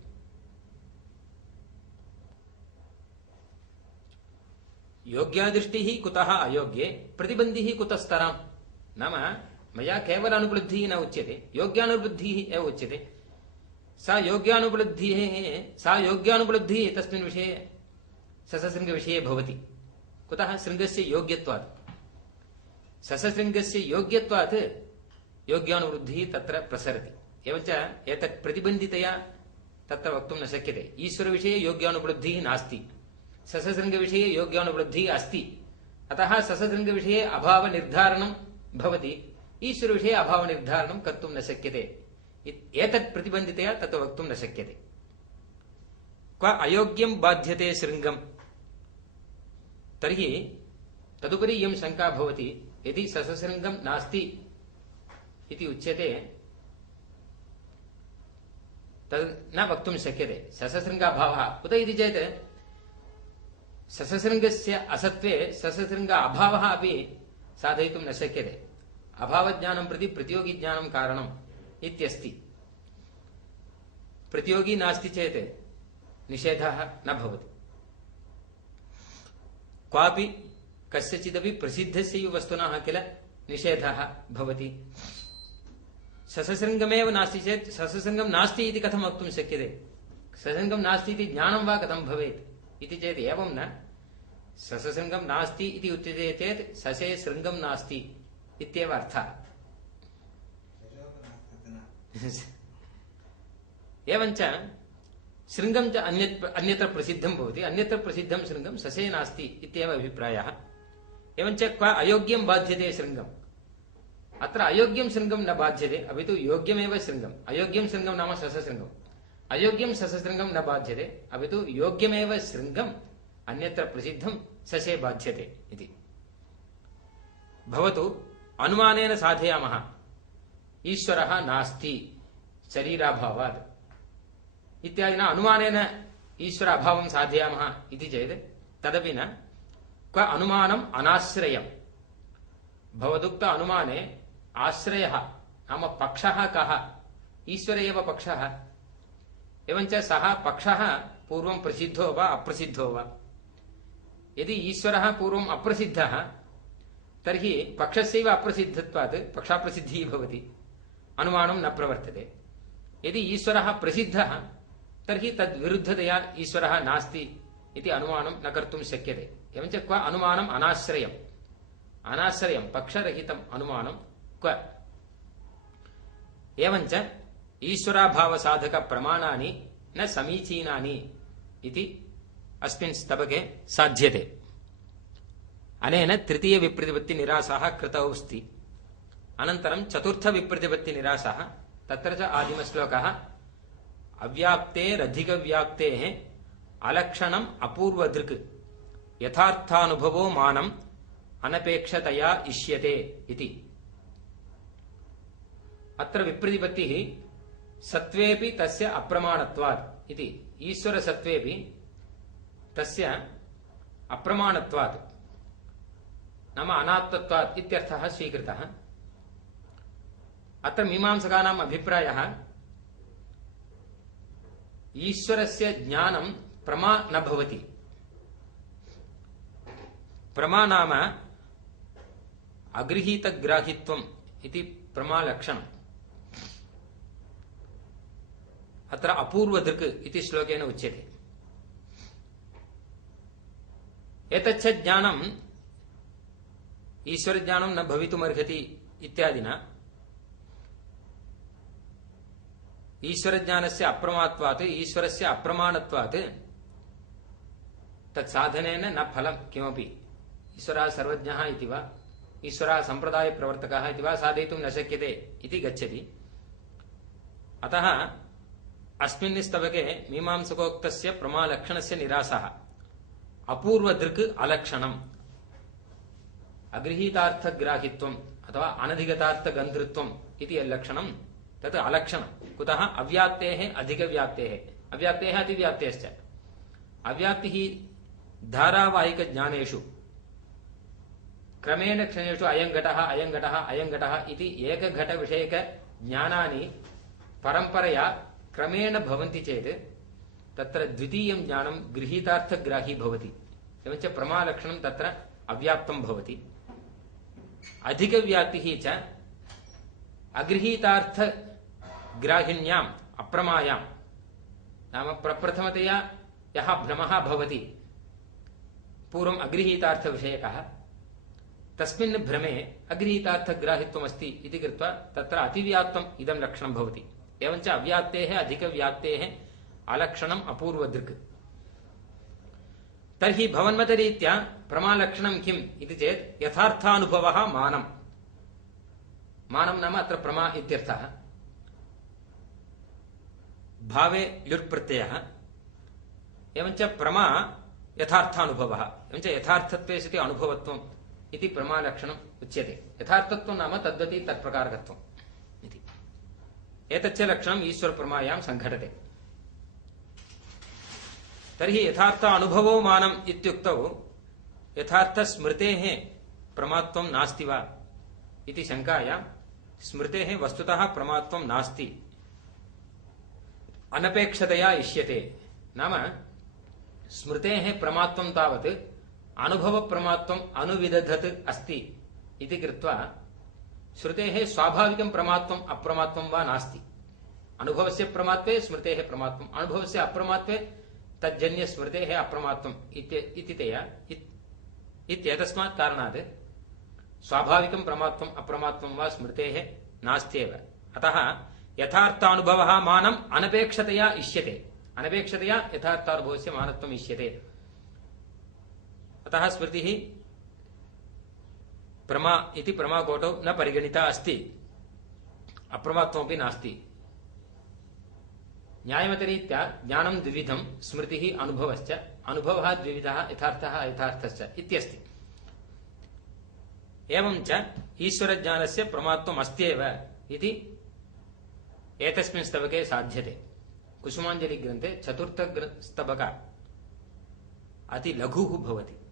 योग्यादृष्टिः कुतः अयोग्ये, प्रतिबन्धिः कुतस्तराम्। नाम मया केवल अनुपलब्धिः न उच्यते, योग्यानुपलब्धिः एव उच्यते। सा योग्यानुपलब्धिः तस्मिन् विषये सससृङ्गविषये भवति। कुतः? शृङ्गस्य योग्यत्वात्। सससृङ्गस्य योग्यत्वात् योग्यानुवृद्धिः तत्र प्रसरति। एवञ्च एतत् प्रतिबन्धितया तत्र वक्तुं न शक्यते। ईश्वरविषये योग्यानुपलब्धिः नास्ति, सससृङ्गविषये योग्यानुपलब्धिः अस्ति। अतः सससृङ्गविषये अभावनिर्धारणं भवति, ईश्वरविषये अभावनिर्धारणं कर्तुं न शक्यते। एतत् प्रतिबन्धितया तत् वक्तुं न शक्यते। क्व अयोग्यं बाध्यते शृङ्गम्, तर्हि तदुपरि इयं शङ्का भवति। यदि सससृङ्गं नास्ति इति उच्यते तद् न वक्तुं शक्यते। सससृङ्गाभावः कुत इति चेत् सससृङ्गस्य असत्वे सससृङ्ग अभावः अपि साधयितुं न शक्यते। अभावज्ञानं प्रति प्रतियोगिज्ञानं कारणम् इत्यस्ति। प्रतियोगी नास्ति चेत् निषेधः न भवति। क्वापि कस्यचिदपि प्रसिद्धस्यैव वस्तुनः किल निषेधः भवति। सससृङ्गमेव नास्ति चेत् सससृङ्गं नास्ति इति कथं वक्तुं शक्यते? सससृङ्गं नास्ति इति ज्ञानं वा कथं भवेत् इति चेत् एवं न। सससृङ्गं नास्ति इति उच्यते चेत् ससे शृङ्गं नास्ति इत्येव अर्थः। एवञ्च शृङ्गं च अन्यत्र प्रसिद्धं भवति, अन्यत्र प्रसिद्धं शृङ्गं ससे नास्ति इत्येव अभिप्रायः। एवञ्च क्व अयोग्यं बाध्यते शृङ्गम्, अत्र अयोग्यं शृङ्गं न बाध्यते, अपि तु योग्यमेव शृङ्गम्। अयोग्यं शृङ्गं नाम ससशृङ्गम्, अयोग्यं ससशृङ्गं न बाध्यते, अपि तु योग्यमेव शृङ्गम् अन्यत्र प्रसिद्धं ससे बाध्यते इति। भवतु अनुमानेन साधयामः ईश्वरः नास्ति शरीराभावात् इत्यादिना अनुमानेन ईश्वर अभावं साधयामः इति चेत् तदपि न। क्व अनुमानम् अनाश्रयम्, भवदुक्त अनुमाने आश्रयः नाम पक्षः कः? ईश्वर एव पक्षः। एवञ्च सः पक्षः पूर्वं प्रसिद्धो वा अप्रसिद्धो वा? यदि ईश्वरः पूर्वम् अप्रसिद्धः तर्हि पक्षस्यैव अप्रसिद्धत्वात् पक्षाप्रसिद्धिः भवति, अनुमानं न प्रवर्तते। यदि ईश्वरः प्रसिद्धः तर्हि तद्विरुद्धतया ईश्वरः नास्ति इति अनुमानं न कर्तुं शक्यते। एवञ्च क्व अनुमानम् अनाश्रयम्, अनाश्रयं पक्षरहितम् अनुमानं क्व। एवञ्च ईश्वराभावसाधकप्रमाणानि न समीचीनानि इति अस्मिन् स्तबके साध्यते। अनेन तृतीयविप्रतिपत्तिनिरासः कृतौ अस्ति। अनन्तरं चतुर्थविप्रतिपत्तिनिरासः, तत्र च आदिमश्लोकः अव्याप्तेरधिकव्याप्तेः अलक्षणम् अपूर्वदृक् यथार्थानुभवो मानम् अनपेक्षतया इष्यते इति। अत्र विप्रतिपत्तिः सत्त्वेपि तस्य अप्रमाणत्वात् इति। ईश्वरसत्त्वेपि तस्य अप्रमाणत्वात् नाम अनात्मत्वात् इत्यर्थः स्वीकृतः। अत्र मीमांसकानाम् अभिप्रायः ईश्वरस्य ज्ञानं प्रमा न भवति। प्रमा नाम अगृहीतग्राहित्वम् इति प्रमालक्षणम्। अत्र अपूर्वदृक् इति श्लोकेन उच्यते। एतच्च ज्ञानम् ईश्वरज्ञानं न भवितुमर्हति इत्यादिना ईश्वरज्ञानस्य अप्रमात्वात् ईश्वरस्य अप्रमाणत्वात् तत्साधनेन न फलं किमपि। ईश्वरः सर्वज्ञः इति वा ईश्वरः सम्प्रदायप्रवर्तकः इति वा साधयितुं न शक्यते इति गच्छति। अतः अस्मिन् स्तवके मीमांसकोक्तस्य प्रमालक्षणस्य निरासः अपूर्वदृक् अलक्षणम् अगृहीतार्थग्राहित्वम् अथवा अनधिगतार्थगन्धृत्वम् इति लक्षणं तत् अलक्षणं। कुतः? अव्याप्तेः अधिकव्याप्तेः, अव्याप्तेः अतिव्याप्तेश्च। अव्याप्तिः धारावाहिकज्ञानेषु क्रमेण क्षणेषु अयं घटः अयं घटः अयं घटः इति एकघटविषयकज्ञानानि परम्परया क्रमेण भवन्ति चेत् तत्र द्वितीयं ज्ञानं गृहीतार्थग्राही भवति। एवञ्च प्रमालक्षणं तत्र अव्याप्तं भवति। अधिकव्याप्तिः च अगृहीतार्थग्राहिण्याम् अप्रमायां, नाम प्रप्रथमतया यः भ्रमः भवति पूर्वम् अगृहीतार्थविषयकः, तस्मिन् भ्रमे अगृहीतार्थग्राहित्वमस्ति इति कृत्वा तत्र अतिव्याप्तम् इदं लक्षणं भवति। एवञ्च अव्याप्तेः अधिकव्याप्तेः अलक्षणम् अपूर्वदृक्। तर्हि भवन्मतरीत्या प्रमालक्षणं किम् इति चेत् यथार्थानुभवः मानम्। मानं नाम अत्र प्रमा इत्यर्थः। भावे ल्युट् प्रत्ययः। एवञ्च प्रमा यथार्थानुभवः, एवञ्च यथार्थत्वे सति अनुभवत्वम् इति प्रमालक्षणम् उच्यते। यथार्थत्वं नाम तद्वति तत्प्रकारकत्वम् इति। एतच्च लक्षणम् ईश्वरप्रमायां सङ्घटते। तर्हि यथार्थ अनुभवो मानम् इत्युक्तौ यथार्थस्मृतेः प्रमात्वं नास्ति वा इति शङ्कायां स्मृतेः वस्तुतः प्रमात्वं नास्ति, अनपेक्षतया इष्यते। नाम स्मृतेः प्रमात्वं तावत् अनुभवप्रमात्वम् अनुविदधत् अस्ति इति कृत्वा श्रुतेः स्वाभाविकं प्रमात्वम् अप्रमात्वं वा नास्ति। अनुभवस्य प्रमात्वे स्मृतेः प्रमात्वम्, अनुभवस्य अप्रमात्वे तज्जन्य स्मृतेः अप्रमात्वम् इत्येतस्मात् कारणात् स्वाभाविकं प्रमात्वम् अप्रमात्वं वा स्मृतेः नास्त्येव। अतः यथार्थानुभवः मानम् अनपेक्षतया इष्यते, अनपेक्षतया यथार्थानुभवस्य मानत्वम् इष्यते। अतः स्मृतिः प्रमा इति प्रमाकोटौ न परिगणिता अस्ति, अप्रमात्वमपि नास्ति। न्यायमतरीत्या ज्ञानं द्विविधं, स्मृतिः अनुभवश्च। अनुभवः द्विविधः, यथार्थः अयथार्थश्च इत्यस्ति। एवञ्च ईश्वरज्ञानस्य प्रमात्वम् अस्त्येव इति एतस्मिन् स्तवके साध्यते। कुसुमाञ्जलिग्रन्थे चतुर्थस्तबक अति लघुः भवति।